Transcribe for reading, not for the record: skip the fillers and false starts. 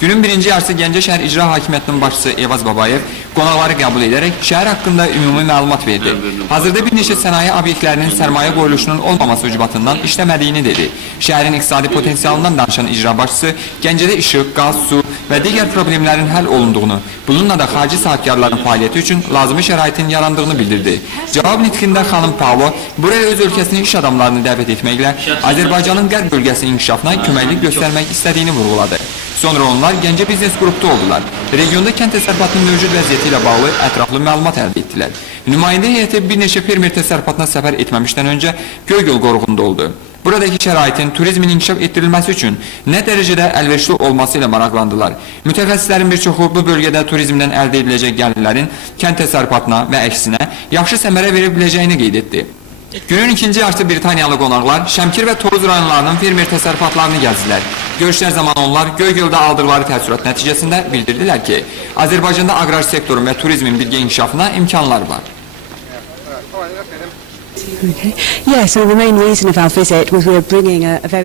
Günün birinci yarısı Gəncə şəhər İcra Hakimiyyətinin başçısı Evaz Babayev qonaqları qəbul edərək şəhər haqqında ümumi məlumat verdi. Hazırda bir neçə sənaye obyektlərinin sərmayə qoyuluşunun olmaması ucbatından işləmədiyini dedi. Şəhərin iqtisadi potensialından danışan icra başçısı Gəncədə işıq, qaz, su və digər problemlərin həll olunduğunu, bununla da xarici sahibkarların fəaliyyəti üçün lazımi şəraitin yarandığını bildirdi. Cavab nitqində xanım Paolo buraya öz ölkəsinin iş adamlarını dəvət etməklə Azərbaycanın qərb bölgəsi inkişafına köməklik göstərmək istədiyini vurğuladı. Sonra onlar Gəncə biznes qrupda oldular. Regionda kənd təsərrüfatının mövcud vəziyyəti ilə bağlı ətraflı məlumat əldə etdilər. Nümayəndə heyəti bir neçə fermer təsərrüfatına səfər etməmişdən öncə Göygöl qoruğunda oldu. Buradakı şəraitin turizmin inkişaf etdirilməsi üçün nə dərəcədə əlverişli olması ilə maraqlandılar. Mütəxəssislərin bir çoxu bu bölgədə turizmdən əldə ediləcək gəlirlərin kənd təsərrüfatına və əksinə yaxşı səmərə verə biləcəyini qeyd etdi. Günün ikinci yarısı Britaniyalı qonaqlar Şəmkir və Toruz rayonlarının fermer təsərrüfatlarını gəzdilər. Görüşlər zamanı onlar Göygöldə aldıqları təəssürat nəticəsində bildirdilər ki, Azərbaycanda aqrar sektorun və turizmin birgə inkişafına imkanlar var. Okay. Yeah, so the main reason of our visit was we were bringing a very